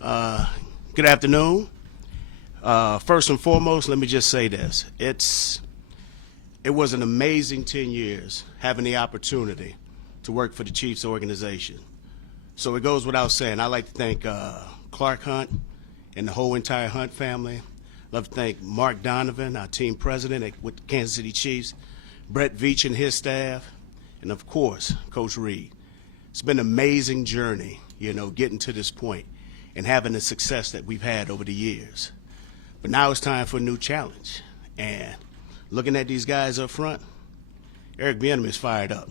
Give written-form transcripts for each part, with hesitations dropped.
Good afternoon. First and foremost, let me just say this. It was an amazing 10 years having the opportunity to work for the Chiefs organization. So it goes without saying, I'd like to thank Clark Hunt and the whole entire Hunt family. I'd love to thank Mark Donovan, our team president with the Kansas City Chiefs, Brett Veach and his staff, and of course, Coach Reed. It's been an amazing journey, getting to this point and having the success that we've had over the years. But now it's time for a new challenge. And looking at these guys up front, Eric Bieniemy is fired up.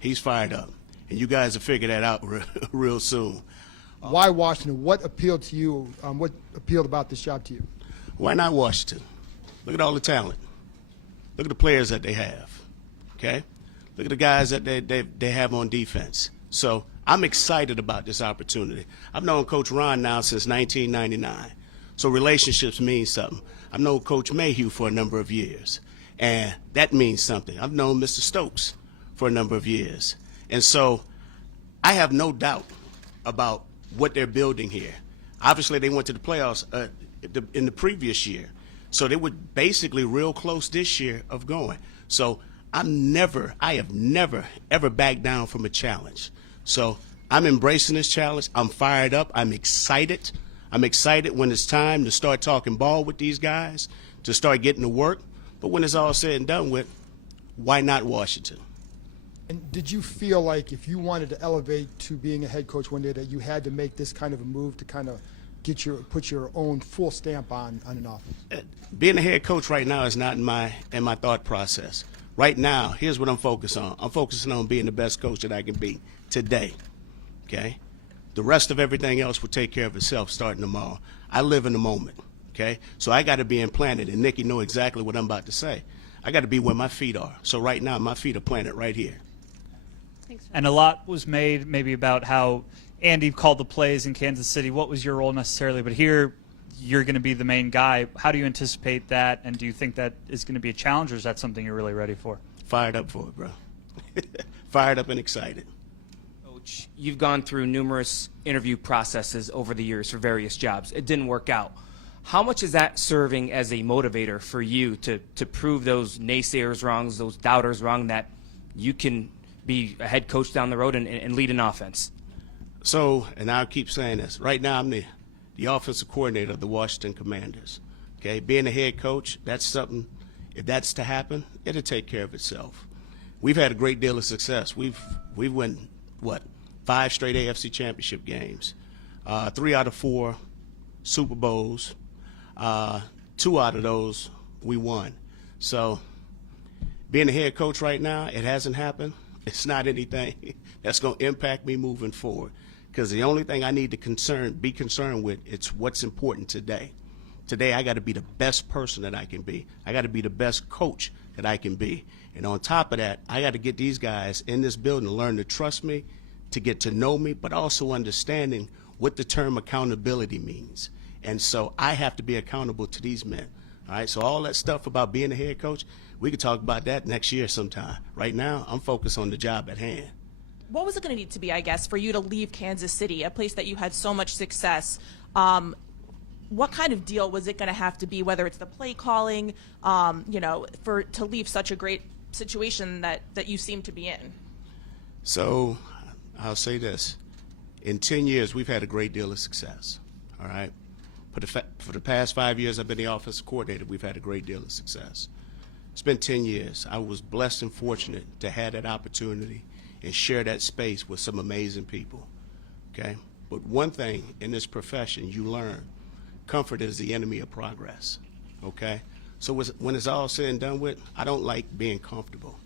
He's fired up. And you guys will figure that out real soon. Why Washington? What appealed to you? What appealed about this job to you? Why not Washington? Look at all the talent. Look at the players that they have, okay? Look at the guys that they have on defense. So I'm excited about this opportunity. I've known Coach Ron now since 1999. So relationships mean something. I've known Coach Mayhew for a number of years, and that means something. I've known Mr. Stokes for a number of years. And so I have no doubt about what they're building here. Obviously, they went to the playoffs in the previous year. So they were basically real close this year of going. So I have never, ever backed down from a challenge. So I'm embracing this challenge. I'm fired up. I'm excited. I'm excited when it's time to start talking ball with these guys, to start getting to work. But when it's all said and done with, why not Washington? And did you feel like if you wanted to elevate to being a head coach one day that you had to make this kind of a move to kind of put your own full stamp on an offense? Being a head coach right now is not in my thought process. Right now, here's what I'm focused on. I'm focusing on being the best coach that I can be today, okay? The rest of everything else will take care of itself starting tomorrow. I live in the moment, okay? So I got to be implanted, and Nikki know exactly what I'm about to say. I got to be where my feet are. So right now, my feet are planted right here. And a lot was made maybe about how Andy called the plays in Kansas City. What was your role necessarily? But here, you're going to be the main guy. How do you anticipate that, and do you think that is going to be a challenge, or is that something you're really ready for? Fired up for it, bro. Fired up and excited. Coach, you've gone through numerous interview processes over the years for various jobs. It didn't work out. How much is that serving as a motivator for you to prove those naysayers wrong, those doubters wrong, that you can be a head coach down the road and lead an offense? So, and I'll keep saying this, right now I'm the offensive coordinator of the Washington Commanders. Okay, being a head coach, that's something, if that's to happen, it'll take care of itself. We've had a great deal of success. We've won, 5 straight AFC championship games, 3 out of 4 Super Bowls, 2 out of those we won. So being a head coach right now, it hasn't happened. It's not anything that's going to impact me moving forward, because the only thing I need to be concerned with, it's what's important today. Today, I got to be the best person that I can be. I got to be the best coach that I can be. And on top of that, I got to get these guys in this building to learn to trust me, to get to know me, but also understanding what the term accountability means. And so I have to be accountable to these men. All right, so all that stuff about being a head coach, we could talk about that next year sometime. Right now, I'm focused on the job at hand. What was it going to need to be, I guess, for you to leave Kansas City, a place that you had so much success? What kind of deal was it going to have to be, whether it's the play calling, to leave such a great situation that you seem to be in? So I'll say this. In 10 years, we've had a great deal of success, all right? For the past 5 years I've been the offensive coordinator, we've had a great deal of success. It's been 10 years. I was blessed and fortunate to have that opportunity and share that space with some amazing people, okay? But one thing in this profession you learn, comfort is the enemy of progress, okay? So when it's all said and done with, I don't like being comfortable.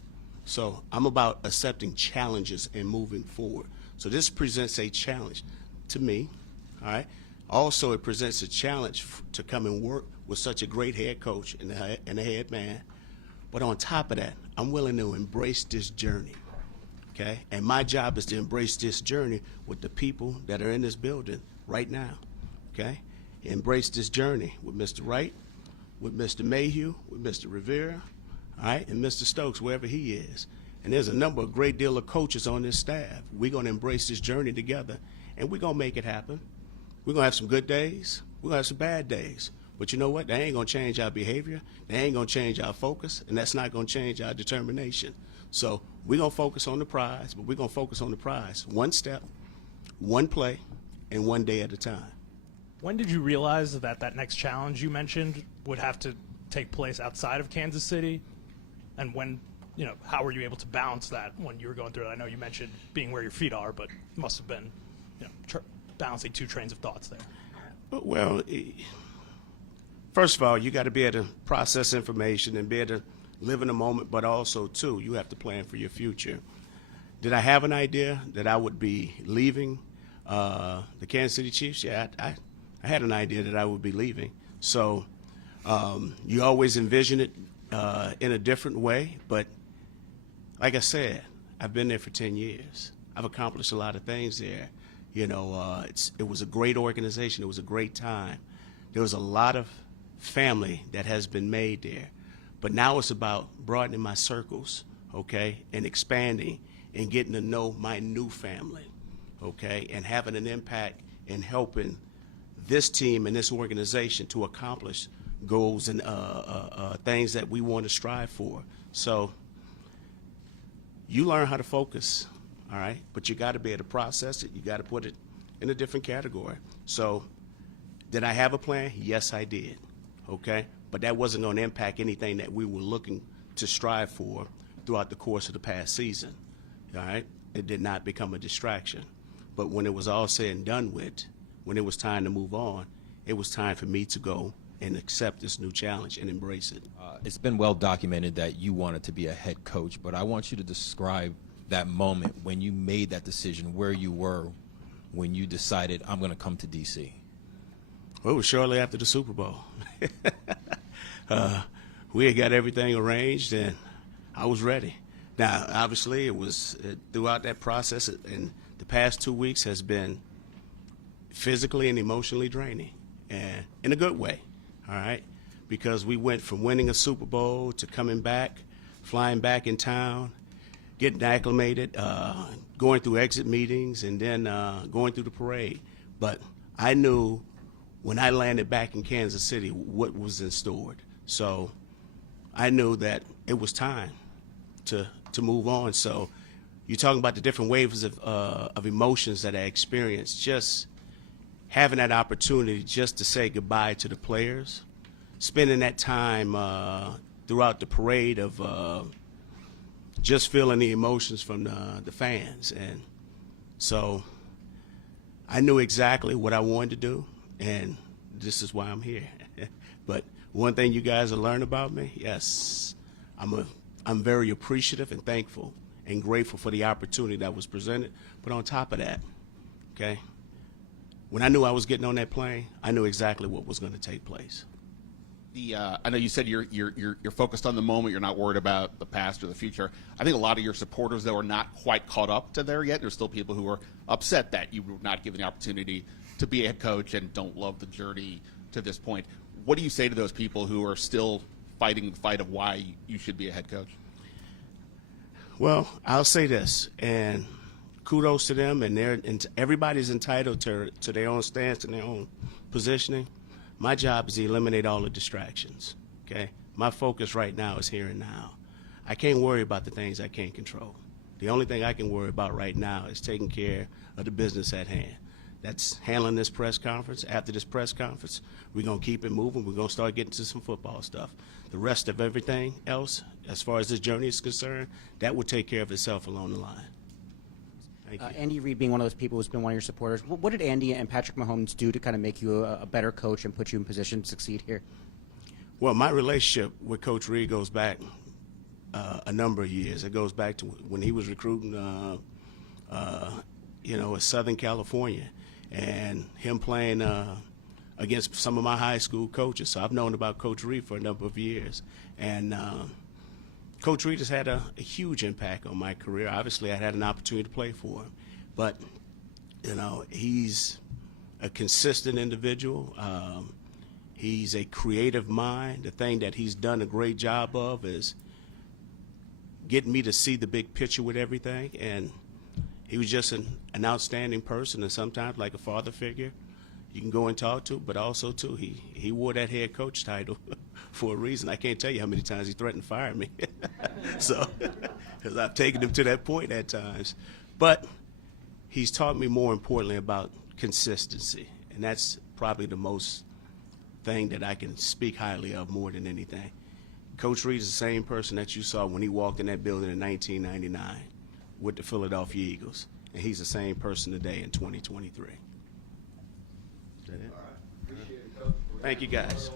So I'm about accepting challenges and moving forward. So this presents a challenge to me, all right? Also, it presents a challenge to come and work with such a great head coach and a head man. But on top of that, I'm willing to embrace this journey, okay? And my job is to embrace this journey with the people that are in this building right now, okay? Embrace this journey with Mr. Wright, with Mr. Mayhew, with Mr. Rivera, all right, and Mr. Stokes, wherever he is. And there's a great deal of coaches on this staff. We're going to embrace this journey together, and we're going to make it happen. We're going to have some good days. We're going to have some bad days. But you know what? That ain't going to change our behavior. That ain't going to change our focus. And that's not going to change our determination. So we're going to focus on the prize, but we're going to focus on the prize one step, one play, and one day at a time. When did you realize that that next challenge you mentioned would have to take place outside of Kansas City? And when, how were you able to balance that when you were going through it? I know you mentioned being where your feet are, but it must have been, balancing two trains of thoughts there. Well, first of all, you got to be able to process information and be able to live in the moment, but also, too, you have to plan for your future. Did I have an idea that I would be leaving the Kansas City Chiefs? Yeah, I had an idea that I would be leaving. So you always envision it in a different way, but like I said, I've been there for 10 years. I've accomplished a lot of things there. It was a great organization. It was a great time. There was a lot of family that has been made there. But now it's about broadening my circles, okay, and expanding and getting to know my new family, okay, and having an impact in helping this team and this organization to accomplish goals and things that we want to strive for. So you learn how to focus, all right, but you got to be able to process it. You got to put it in a different category. So did I have a plan? Yes, I did, okay, but that wasn't going to impact anything that we were looking to strive for throughout the course of the past season, all right? It did not become a distraction. But when it was all said and done with, when it was time to move on, it was time for me to go and accept this new challenge and embrace it. It's been well documented that you wanted to be a head coach, but I want you to describe that moment when you made that decision, where you were when you decided, I'm going to come to D.C. Well, it was shortly after the Super Bowl. We had got everything arranged, and I was ready. Now, obviously, it was throughout that process, and the past 2 weeks has been physically and emotionally draining, and in a good way, all right? Because we went from winning a Super Bowl to coming back, flying back in town, getting acclimated, going through exit meetings, and then going through the parade. But I knew when I landed back in Kansas City what was in store. So I knew that it was time to move on. So you're talking about the different waves of emotions that I experienced, just having that opportunity just to say goodbye to the players, spending that time throughout the parade of just feeling the emotions from the fans. And so I knew exactly what I wanted to do, and this is why I'm here. But one thing you guys have learned about me, yes, I'm very appreciative and thankful and grateful for the opportunity that was presented. But on top of that, okay, when I knew I was getting on that plane, I knew exactly what was going to take place. I know you said you're focused on the moment. You're not worried about the past or the future. I think a lot of your supporters, though, are not quite caught up to there yet. There's still people who are upset that you were not given the opportunity to be a head coach and don't love the journey to this point. What do you say to those people who are still fighting the fight of why you should be a head coach? Well, I'll say this, and kudos to them, and everybody's entitled to their own stance and their own positioning. My job is to eliminate all the distractions, okay? My focus right now is here and now. I can't worry about the things I can't control. The only thing I can worry about right now is taking care of the business at hand. That's handling this press conference. After this press conference, we're going to keep it moving. We're going to start getting to some football stuff. The rest of everything else, as far as this journey is concerned, that will take care of itself along the line. Thank you. Andy Reid being one of those people who's been one of your supporters, what did Andy and Patrick Mahomes do to kind of make you a better coach and put you in position to succeed here? Well, my relationship with Coach Reid goes back a number of years. It goes back to when he was recruiting, in Southern California, and him playing against some of my high school coaches. So I've known about Coach Reid for a number of years. And Coach Reid has had a huge impact on my career. Obviously, I had an opportunity to play for him. But, he's a consistent individual. He's a creative mind. The thing that he's done a great job of is getting me to see the big picture with everything. And he was just an outstanding person, and sometimes like a father figure. you can go and talk to, but also, too, he wore that head coach title for a reason. I can't tell you how many times he threatened to fire me. So, because I've taken him to that point at times. But he's taught me, more importantly, about consistency, and that's probably the most thing that I can speak highly of more than anything. Coach Reed is the same person that you saw when he walked in that building in 1999 with the Philadelphia Eagles, and he's the same person today in 2023. Is that it? Thank you, guys.